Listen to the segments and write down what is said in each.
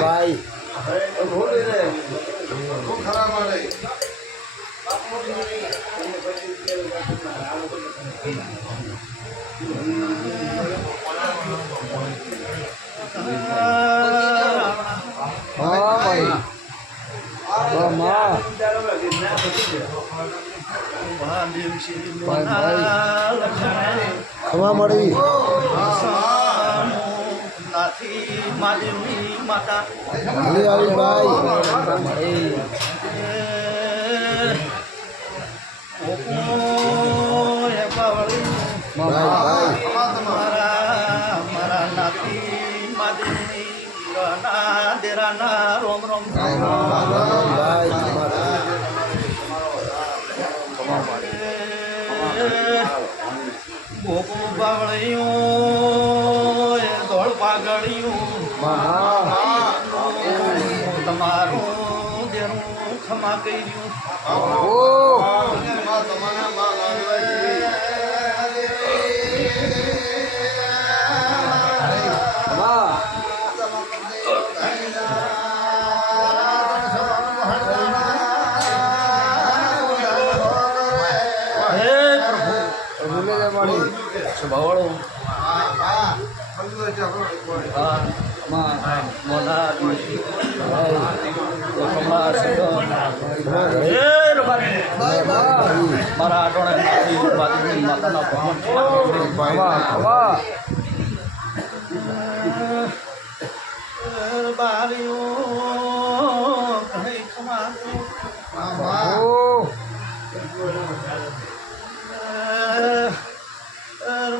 ભાઈ ખમા મળી માતા ભાઈ મારા નાતી માદેવી દેરાના રોમ રોમ ગોકુ બાવળિયું ધોળ પાઘડિયું તમારું દેરું ખમા કર્યું સ્વભાવળો મારા આટોણે માતાના બારીઓ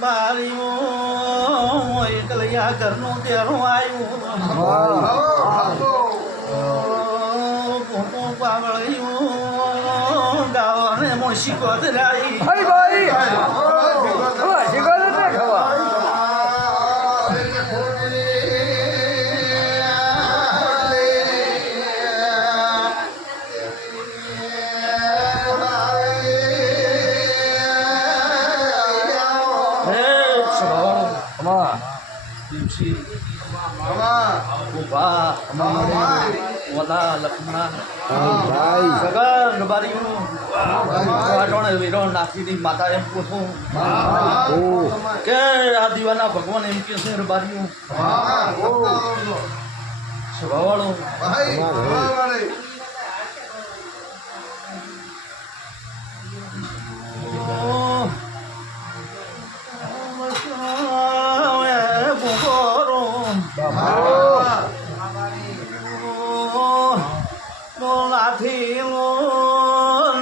બારીઓ એકલૈયા ઘરનું તેરું આવ્યું બાવળિયું ગાવાને મોશી કોતરાઈ નાખી માતા એમ પૂછું કે આ દીવાના ભગવાન એમ કે છે રબારીયું સ્વભાવવાળો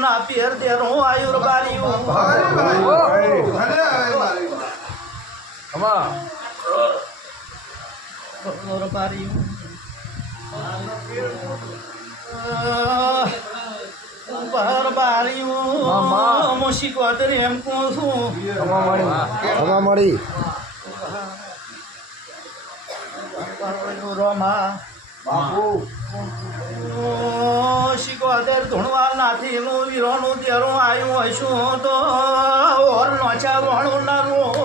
ના પિયર દેરું આયુર બારીયું બારીયું મોશી કોતરી એમ કહું છું મળી રોમા શીખવાદર ધૂણવા નાથી એનું વીરોનું દેરું આવ્યું હશું તો ઓર નોચા વણું નારું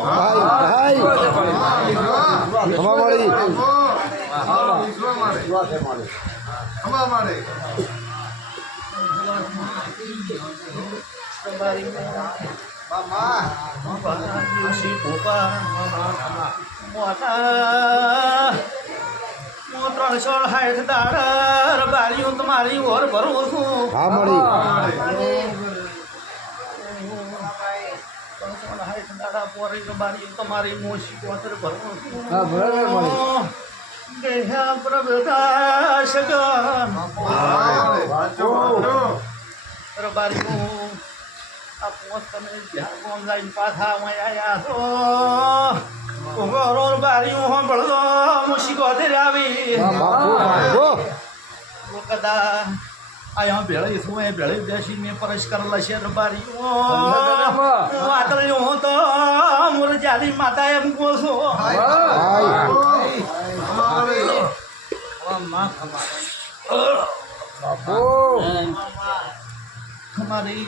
ત્રણસો 60 દાડર બારીયું તમારી ઓર ભરું છું દાડા પોરી બારીયું તમારી મોશી કોતર ભરું છું પ્રભુતા સગન બારીયું આ તમે જ્યાં ગામ જઈને પાછા અહીં આયા તો ઉભો બારીઓ સાંભળો મુશીકો આવી બાપુ કદા આયા ભેળી છું એ ભેળી બેસીને પરશ કરેલા છે બારીઓ વાદળ્યો તો મુરજાની માતા એમ કહો છો ભાઈ બાપુ અમારી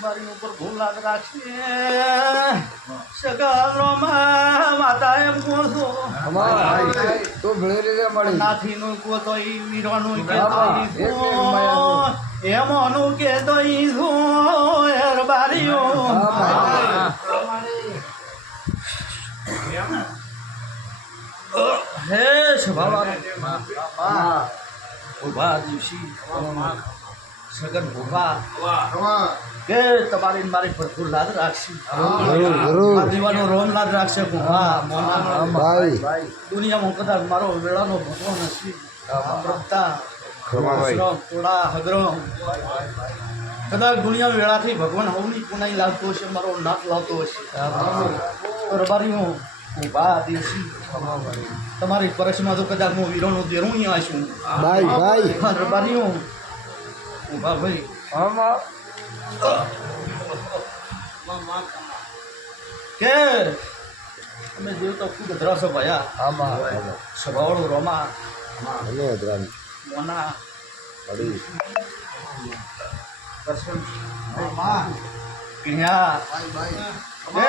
બારી ઉપર ભૂલાદ રાખશે સગા માતા એમ કહો છો તો ભેળી રે મળી નાથી નું કો તો ઈ વીરવાનું કે હા, તો ઈ એક માયા છો એમોનું કે તો ઈ છો યાર બારીઓ હે સભાવા ઉભા દિવસી સગન ઉભા કે તમારી મારી ભરપૂર લાદ રાખશી જરૂર જરૂર આ દીવાનો રોમ લાદ રાખશે ઉભા મોના ભાઈ દુનિયામાં કદાચ મારો વેળાનો ભગવાન હશે પ્રભતા ખમાભાઈ થોડા હગરમ કદાચ દુનિયા વેળાથી ભગવાન હવની પુનાઈ લાવતો હશે મારો નાથ લાવતો હશે રબારીઓ ઉભા દેશી તમારી પરસમાં તો કદાચ હું વીરોનું દેરું અહીંયા આવીશું ભાઈ ભાઈ રબારીઓ ઉભા ભાઈ કે તમે જેવ તો ખુદ ધરાશો ભયા સભાવાળું રોમા અને દ્રામ મોના મળી દર્શન કિણ્યા એ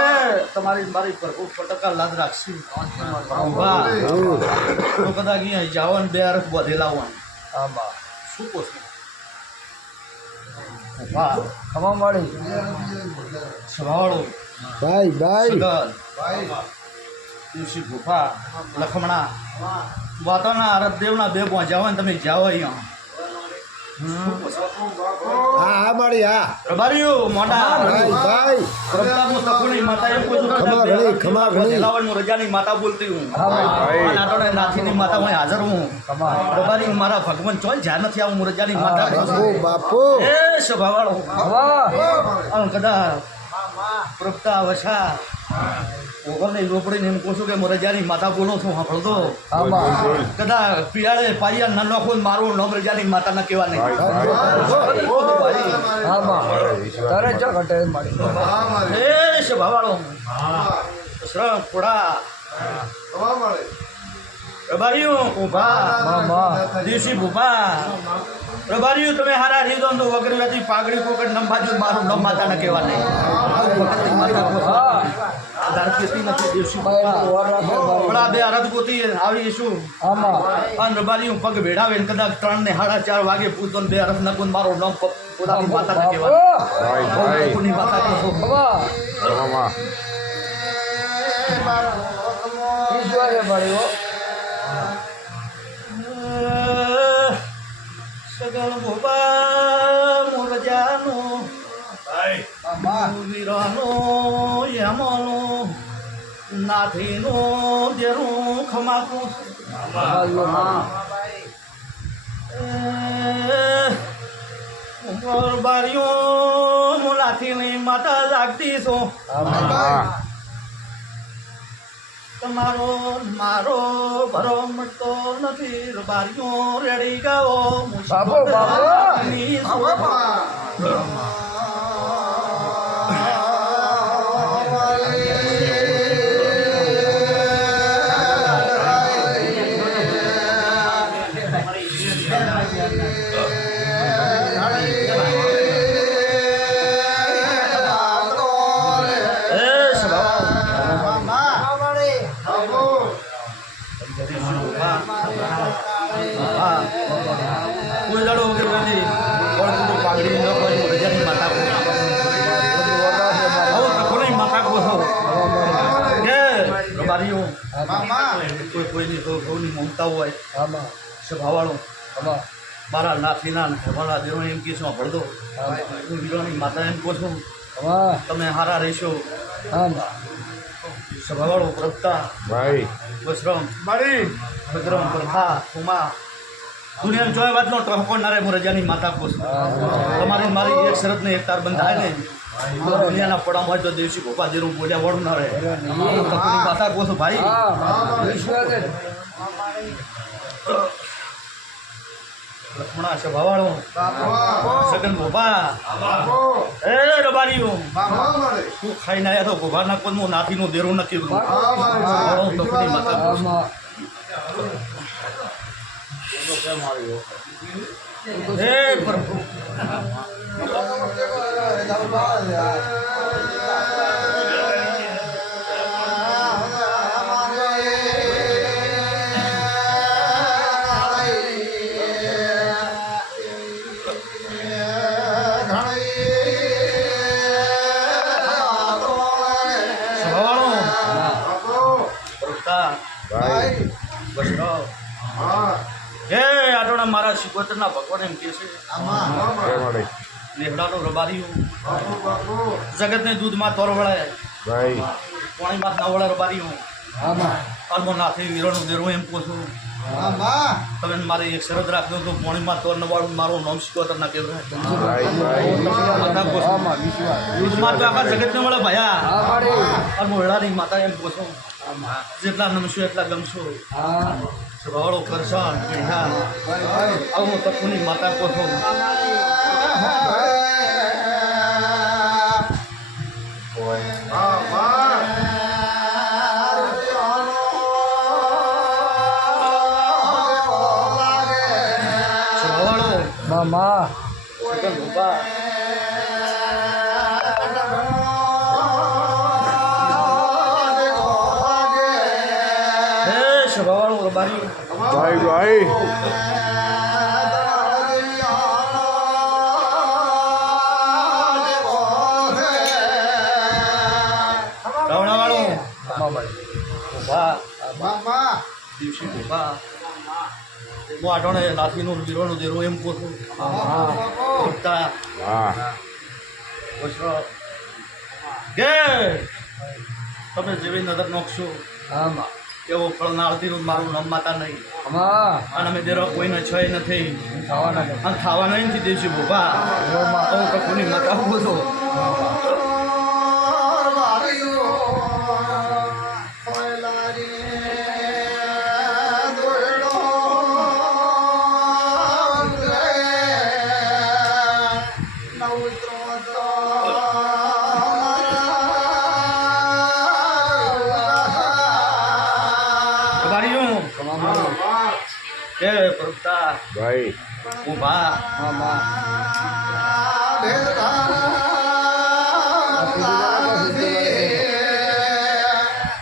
તમારી મારી પર ફટકા લાદ રાખશી ઉભા જરૂર તો કદાચ અહીંયા જાવન બે અરખ બધેલા હોય શું કહો ઉભા ખમા મળી સભાવાળું ભાઈ ભાઈ સગન તુલસી ગુફા લખમણા વાતાના આરતદેવના બે પહોંચ્યા હોય ને તમે જાઓ અહીંયા હા હા મળી હા રબારીઓ મોટા ભાઈ ભાઈ પ્રતાપનું સપુની માતા એમ કોઈ ખમા ઘણી, ખમા ઘણી. લાવણનું રજાની માતા બોલતી હું ભાઈ. નાટોને નાથીની માતા હું હાજર હું રબારી મારા ભગવાન ચોય જ્યાં નથી આવું હું રજાની માતા બાપુ બાપુ એ સભાવાળો હવા આમ કદાચ પ્રભતા વછા ઓગળને લોપડીને એમ કહું છું કે હું રજાની માતા બોલો છું સાંભળતો કદાચ પિયાળે પાયા ના નાખો મારું નામ રજાની માતાના કહેવા નહીં ઓ ભાઈ તારે ચો ઘટે મળી એ સભાવાળો શ્રમ પોડા રબારીઓ ઉભા દિવસી ભૂપા રબારીઓ તમે હારા રીતો તો વગર પાઘડી પોકડ નંબાજુ મારું નમ માતાના કહેવા નહીં નથી દિવસી ભૂપા બે અરદ ગોતી આવી શું અને રબારીઓ પગ ભેડાવે ને કદાચ 3 ને 4:30 વાગે પૂછતો ને બે અરદ નકુન મારો નામ પોતાની માતાના કહેવા કોની માતા કહો હવા ઈશ્વરે મળ્યો સગલ ભોબા મોરજાનો વીરાનો યમનો નાથીનો દેરું ખમાકું બારીઓ મુલાથીની માતા જાગતી છો તમારો મારો ભરો મળતો નથી રબારીઓ રેડી ગાઓ બાપુ, બાપુ. કોઈની મમતા હોય સ્વભાવવાળો મારા નાથીના મારા દેવો એમ કે શું ભળદો હું વીરોની માતા એમ કહું છું તમે હારા રહેશો સ્વભાવવાળો પ્રભતા ભાઈ વશ્રમ ભદ્રમ પ્રભા ઉમા દુનિયાની જોય વાતનો ટહકો ના રે મોરજાની માતા કોસ તમારી મારી એક શરત ને એક તાર બંધ થાય ને તો દુનિયાના પડામાં હોય તો દેવસી ગોપા દેરું બોલ્યા વળું ના રહે તકની માતા કોસ ભાઈ લક્ષ્મણા છે ભાવાળો સગન ગોપા એ રબારીઓ તું ખાઈને આવ્યા તો ગોભાના કોલમાં નાથીનું દેરું નથી ભાવાળો તકની માતા કોસ હે પ્રભુ હે આટોના મારા શિકોતરના ભગવાન એમ કહે છે લેહડાનો રબારીઓ જગતને દૂધમાં તોર વળે પાણીમાં ના વળે રબારીઓ અલ્મો નાથી વીરોનું દેરું એમ કહું છું તમે મારી એક શરત રાખજો તો પાણીમાં તોર નવાળું મારું નામ શિકોતર ના કહેવાય દૂધમાં તો આખા જગતને વળે ભયા અલ્મો વેળાની માતા એમ કહું છું જેટલા નમશો એટલા ગમશો સ્વભાવડો કરશાન આવું તકુની માતા કોઠો સ્વભાવડો મામા સગન ગોપા સ્વભાવડો રબારી રાવણાવાળો દિવસી ગોપા હું આટોણે લાઠીનું વીરોનું દેરું એમ કહું છું કે તમે જેવી નજર નોખશો એવો ફળ નાળતીનું મારું નામ માતા નહીં અને અમે દેરો કોઈને છે નથી અને ખાવાના નથી દેશી ભૂપા હું કપૂની માતા બોલો કે પ્રભુતા ભાઈ ઉભા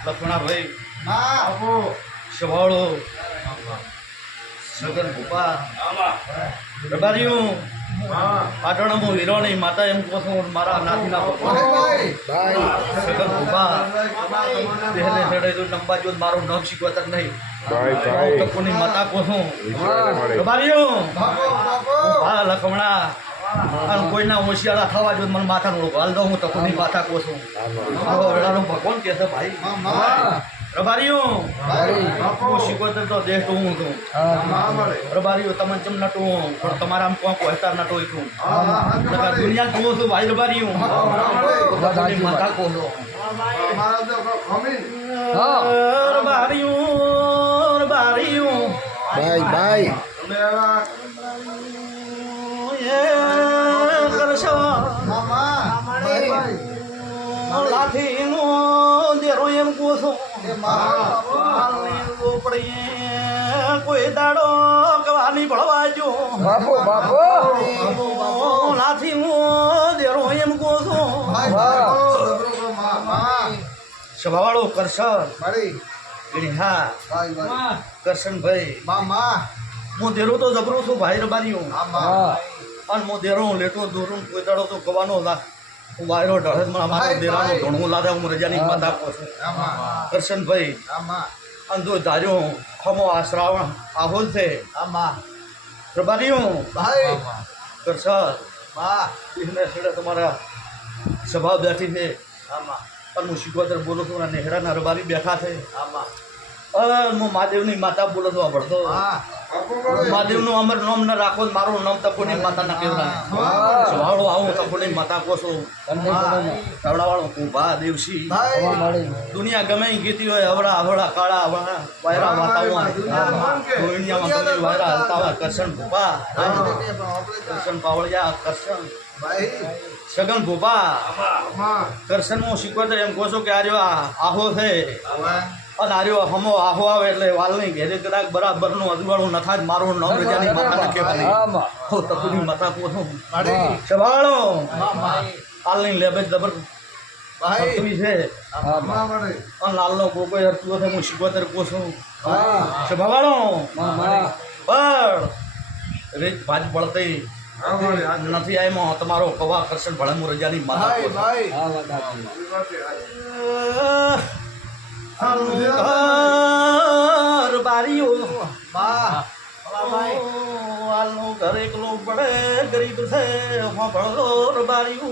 લક્ષ્મણા ભાઈ સ્વભાવડો સગન ભૂપા રબારીઓ પાટણમાં વીરોની માતા એમ કહો છો મારા નાથીના ભગવાન સગન ભૂપા દેહને ચડે તો લંબા જો મારું નામ શીખવતા નહીં તકોની માતા કહો છો રબારીઓ ભા લખમણા અને કોઈના હોશિયારા થવા જો મને માથાનું હાલ દઉં હું તકોની માતા કહો છું વેળાનો ભગવાન કહે છે ભાઈ રબારીઓ હું શીખવતો તો દેશ હું છું રબારીઓ તમને ચમ નટું પણ તમારા આમ કોણ કહેતા નટો છું દુનિયા કહું છું ભાઈ રબારીઓ માતા કહો છો રબારીઓ રબારીઓ ભાઈ ભાઈ કરશો લાઠીનો દેરો એમ કહું છું કોઈ દાડો કવાની ભળવાજો લાથી હું દેરો એમ કહું છું સ્વભાવવાળો કરશન હા કરશનભાઈ હું દેરો તો જબરો છું ભાઈ રબારીઓ અને હું દેરો લેટો દોરું કોઈ દાડો તો કવાનો વાયરો ઢળે મારો દેરાનો ધણું લાદે હું રજાની માતા આપો છું કરશનભાઈ અંધો ધાર્યો ખમો આ શ્રાવણ આહોલ છે રબારીઓ કરશન એને છેડે તમારા સભા બેઠી છે અને હું શીખવતર બોલું છું અને નેહડાના રબારી બેઠા છે હું મહાદેવની માતા બોલો તો ભળતો મહાદેવનું અમર નામ ન રાખો તો મારું નામ તપોની માતા ના કહેવાય સ્વાળો આવું તપોની માતા કોસો વાળો કુંભા દેવસી દુનિયા ગમે ઈ ગીતી હોય અવળા અવળા કાળા અવળા વાયરા વાતાવરણ દુનિયામાં ગમે વાયરા હલતા હોય કરશન ભૂપા કરશન પાવળિયા કરશન સગન ભૂપા કરશનમાં શીખવતર એમ કહો છો કે આર્યો આહો છે અને આર્યો હમો આહો આવે એટલે વાલની ઘેરે કદાચ બરાબરનું અજવાળું ન થાય મારું નામ રજાની માતા કહેવાય હો તપુની માતા કોસો સંભાળો હાલની લેબે જબર ભાઈ છે અને લાલનો કોકો હરતું છે હું શીખવતર કોસો સંભાળો બળ રીત ભાજ પડતી નથી આયમાં તમારો કવા કરશન ભળમુ રજાની માતા ઘર બારીઓ હાલનું ઘર એકલું પડે ગરીબ છે ભળો બારીઓ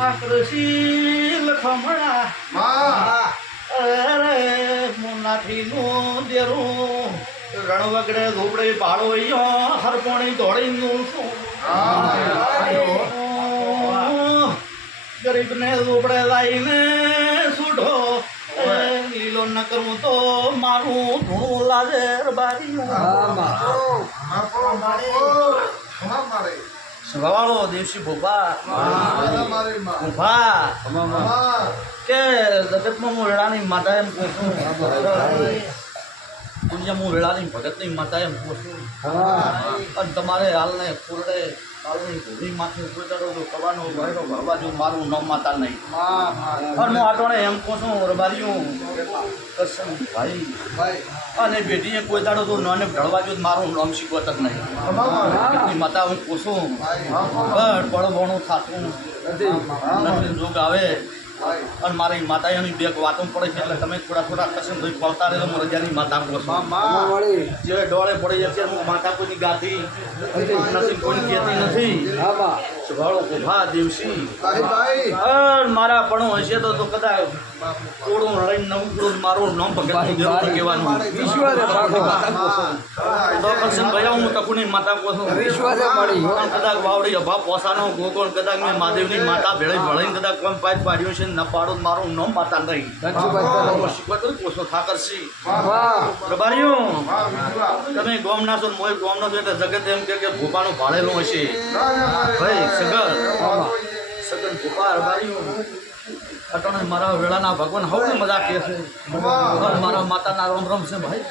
આકર્ષી લખમણા અરે મુનાથી નું દેરું રણ વગડે ધોબડે પાડો હરપોણી દોડી નું ગરીબ ને ધોબડે લાઈને છૂટો લીલો ન કરવું તો મારું ધૂણું લાજેર બારી સવાળો દેવસી ભોપા ભોપા કે જગતમાં હું વેળાની માતા એમ કહું છું દુનિયા હું વેળાની ભગતની માતા એમ કહું છું અને તમારે હાલને ફૂરડે હાલની ભૂલી માથે ઉતરો તો કવાનો વાયરો ભરવા જો મારું નામ માતા નહીં અને હું આટોણે એમ કહું છું રબારીઓ કરશન ભાઈ અને બેટીએ કોઈ દાડો તો નાને ઢળવા જો મારું નામ શીખવત જ નહીં માતા હું કહું છું બળ બળવણું થાતું નથી જોગ આવે અને મારી માતાઓની બે વાતો પડે છે એટલે તમે થોડા કસમ ભાઈ પડતા રહે તો રજાની માતા કહો છો જે ડોળે પડી જશે હું માતા કોઈની ગાતી નથી કોઈ કહેતી નથી સ્વભાળો કુભા દેવસી મારા પણ હશે તો કદાચ કોડું લઈને નવું કોડું મારું નામ ભગતની જરૂર કહેવાનું તો કસમ ભાઈ હું તકુની માતા કહો છું કદાચ વાવડી અભા પોસાનો ગોગોળ કદાચ મેં મહાદેવની માતા ભેળી ભળીને કદાચ કોમ પાજ પાડ્યો છે ન પાડો મારું નામ માતા નહીં કોસો ઠાકરસી રબારીઓ તમે ગોમના છો મોય ગોમનો છો એટલે જગત એમ કે ભોપાનું ભાળેલું હશે ભાઈ સગન ભોપા રબારીઓ અટણે મારા વેળાના ભગવાન હવે મજા કે છે મારા માતાના રોમ રોમ છે ભાઈ